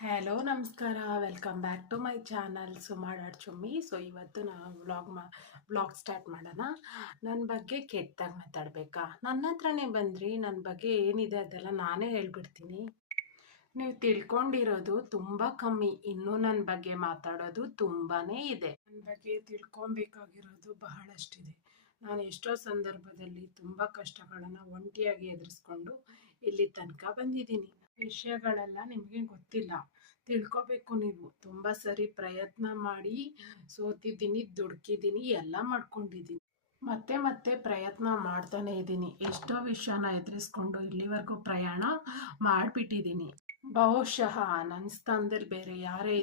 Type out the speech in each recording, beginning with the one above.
Hello ನಮಸ್ಕಾರ, welcome back to my channel ಸುಮಾಡಾಡ್ ಚುಮ್ಮಿ. ಇವತ್ತು ನಾವು ವ್ಲಾಗ್ ಸ್ಟಾರ್ಟ್ ಮಾಡೋಣ. ನನ್ನ ಬಗ್ಗೆ ಕೆಟ್ಟದಾಗಿ ಮಾತಾಡಬೇಕಾ? ನನ್ನ ಹತ್ರನೇ ಬಂದ್ರಿ, ನನ್ನ ಬಗ್ಗೆ ಏನಿದೆ ಅದೆಲ್ಲ ನಾನೇ ಹೇಳ್ಬಿಡ್ತೀನಿ. ನೀವು ತಿಳ್ಕೊಂಡಿರೋದು ತುಂಬ ಕಮ್ಮಿ, ಇನ್ನೂ ನನ್ನ ಬಗ್ಗೆ ಮಾತಾಡೋದು ತುಂಬಾ ಇದೆ. ನನ್ನ ಬಗ್ಗೆ ತಿಳ್ಕೊಬೇಕಾಗಿರೋದು ಬಹಳಷ್ಟಿದೆ. ನಾನು ಎಷ್ಟೋ ಸಂದರ್ಭದಲ್ಲಿ ತುಂಬ ಕಷ್ಟಗಳನ್ನು ಒಂಟಿಯಾಗಿ ಎದುರಿಸ್ಕೊಂಡು ಇಲ್ಲಿ ತನಕ ಬಂದಿದ್ದೀನಿ. ವಿಷಯಗಳೆಲ್ಲ ನಿಮಗೆ ಗೊತ್ತಿಲ್ಲ, ತಿಳ್ಕೊಬೇಕು. ನೀವು ತುಂಬ ಸರಿ ಪ್ರಯತ್ನ ಮಾಡಿ ಸೋತಿದ್ದೀನಿ, ದುಡುಕಿದ್ದೀನಿ, ಎಲ್ಲ ಮಾಡ್ಕೊಂಡಿದ್ದೀನಿ. ಮತ್ತೆ ಮತ್ತೆ ಪ್ರಯತ್ನ ಮಾಡ್ತಾನೆ ಇದ್ದೀನಿ. ಎಷ್ಟೋ ವಿಷಯನ ಎದುರಿಸ್ಕೊಂಡು ಇಲ್ಲಿವರೆಗೂ ಪ್ರಯಾಣ ಮಾಡಿಬಿಟ್ಟಿದ್ದೀನಿ. ಬಹುಶಃ ನನ್ನ ಸ್ಥಾನದಲ್ಲಿ ಬೇರೆ ಯಾರೇ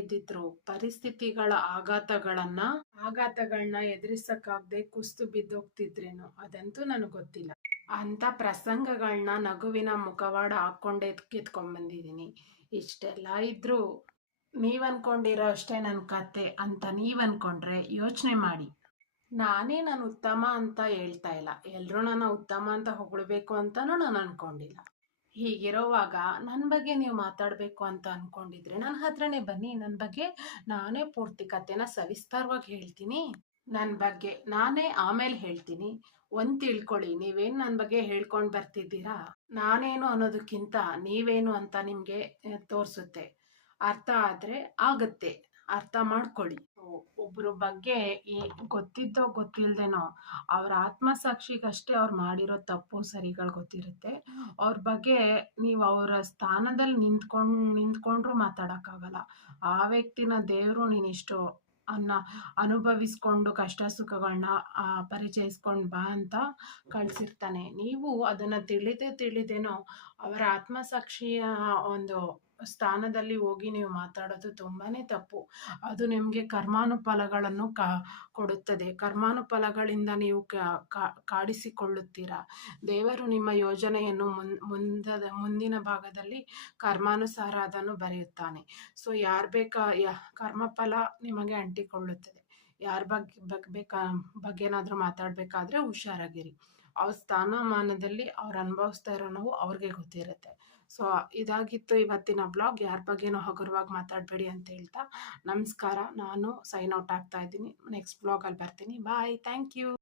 ಇದ್ದಿದ್ರು ಪರಿಸ್ಥಿತಿಗಳ ಆಘಾತಗಳನ್ನ ಎದುರಿಸಕ್ಕಾಗದೆ ಕುಸ್ತು ಬಿದ್ದೋಗ್ತಿದ್ರೇನೋ, ಅದಂತೂ ನನಗೆ ಗೊತ್ತಿಲ್ಲ. ಅಂಥ ಪ್ರಸಂಗಗಳನ್ನ ನಗುವಿನ ಮುಖವಾಡ ಹಾಕ್ಕೊಂಡೇ ಕಿತ್ಕೊಂಡ್ಬಂದಿದ್ದೀನಿ. ಇಷ್ಟೆಲ್ಲ ಇದ್ರೂ ನೀವು ಅನ್ಕೊಂಡಿರೋ ಅಷ್ಟೇ ನನ್ನ ಕತೆ ಅಂತ ನೀವು ಅನ್ಕೊಂಡ್ರೆ ಯೋಚನೆ ಮಾಡಿ. ನಾನು ಉತ್ತಮ ಅಂತ ಹೇಳ್ತಾ ಇಲ್ಲ, ಎಲ್ಲರೂ ನನ್ನ ಉತ್ತಮ ಅಂತ ಹೊಗಳ್ಬೇಕು ಅಂತಲೂ ನಾನು ಅನ್ಕೊಂಡಿಲ್ಲ. ಹೀಗಿರೋವಾಗ ನನ್ನ ಬಗ್ಗೆ ನೀವು ಮಾತಾಡಬೇಕು ಅಂತ ಅನ್ಕೊಂಡಿದ್ರೆ ನನ್ನ ಹತ್ರನೇ ಬನ್ನಿ. ನನ್ನ ಬಗ್ಗೆ ನಾನೇ ಪೂರ್ತಿ ಕಥೆನ ಸವಿಸ್ತಾರವಾಗಿ ಹೇಳ್ತೀನಿ. ನನ್ನ ಬಗ್ಗೆ ನಾನೇ ಆಮೇಲೆ ಹೇಳ್ತೀನಿ. ಒಂದು ತಿಳ್ಕೊಳ್ಳಿ, ನೀವೇನು ನನ್ನ ಬಗ್ಗೆ ಹೇಳ್ಕೊಂಡು ಬರ್ತಿದ್ದೀರಾ, ನಾನೇನು ಅನ್ನೋದಕ್ಕಿಂತ ನೀವೇನು ಅಂತ ನಿಮಗೆ ತೋರಿಸುತ್ತೆ. ಅರ್ಥ ಆದರೆ ಆಗುತ್ತೆ, ಅರ್ಥ ಮಾಡ್ಕೊಳ್ಳಿ. ಒಬ್ಬರ ಬಗ್ಗೆ ಈ ಗೊತ್ತಿದ್ದೋ ಗೊತ್ತಿಲ್ಲದೇನೋ ಅವ್ರ ಆತ್ಮಸಾಕ್ಷಿಗಷ್ಟೇ ಅವ್ರು ಮಾಡಿರೋ ತಪ್ಪು ಸರಿಗಳು ಗೊತ್ತಿರುತ್ತೆ. ಅವ್ರ ಬಗ್ಗೆ ನೀವು ಅವರ ಸ್ಥಾನದಲ್ಲಿ ನಿಂತ್ಕೊಂಡ್ರೂ ಮಾತಾಡೋಕ್ಕಾಗಲ್ಲ. ಆ ವ್ಯಕ್ತಿನ ದೇವರು ನೀನಿಷ್ಟು ಅನುಭವಿಸ್ಕೊಂಡು ಕಷ್ಟ ಸುಖಗಳನ್ನ ಪರಿಚಯಿಸ್ಕೊಂಡು ಬಾ ಅಂತ ಕಳಿಸಿರ್ತಾನೆ. ನೀವು ಅದನ್ನು ತಿಳಿದೇನೋ ಅವರ ಆತ್ಮಸಾಕ್ಷಿಯ ಒಂದು ಸ್ಥಾನದಲ್ಲಿ ಹೋಗಿ ನೀವು ಮಾತಾಡೋದು ತುಂಬಾ ತಪ್ಪು. ಅದು ನಿಮಗೆ ಕರ್ಮಾನುಫಲಗಳನ್ನು ಕೊಡುತ್ತದೆ. ಕರ್ಮಾನುಫಲಗಳಿಂದ ನೀವು ಕಾಡಿಸಿಕೊಳ್ಳುತ್ತೀರಾ. ದೇವರು ನಿಮ್ಮ ಯೋಜನೆಯನ್ನು ಮುಂದಿನ ಭಾಗದಲ್ಲಿ ಕರ್ಮಾನುಸಾರ ಅದನ್ನು ಬರೆಯುತ್ತಾನೆ. ಯಾರು ಕರ್ಮಫಲ ನಿಮಗೆ ಅಂಟಿಕೊಳ್ಳುತ್ತದೆ. ಯಾರ ಬಗ್ಗೆ ಏನಾದರೂ ಮಾತಾಡಬೇಕಾದ್ರೆ ಹುಷಾರಾಗಿರಿ. ಅವ್ರ ಸ್ಥಾನಮಾನದಲ್ಲಿ ಅವ್ರು ಅನುಭವಿಸ್ತಾ ಇರೋ ನೋವು ಅವ್ರಿಗೆ ಗೊತ್ತಿರುತ್ತೆ. ಇದಾಗಿತ್ತು ಇವತ್ತಿನ ಬ್ಲಾಗ್. ಯಾರ ಬಗ್ಗೆನೂ ಹಗುರವಾಗಿ ಮಾತಾಡಬೇಡಿ ಅಂತ ಹೇಳ್ತಾ ನಮಸ್ಕಾರ. ನಾನು ಸೈನ್ ಔಟ್ ಆಗ್ತಾ ಇದ್ದೀನಿ. ನೆಕ್ಸ್ಟ್ ಬ್ಲಾಗಲ್ಲಿ ಬರ್ತೀನಿ. ಬಾಯ್, ಥ್ಯಾಂಕ್ ಯು.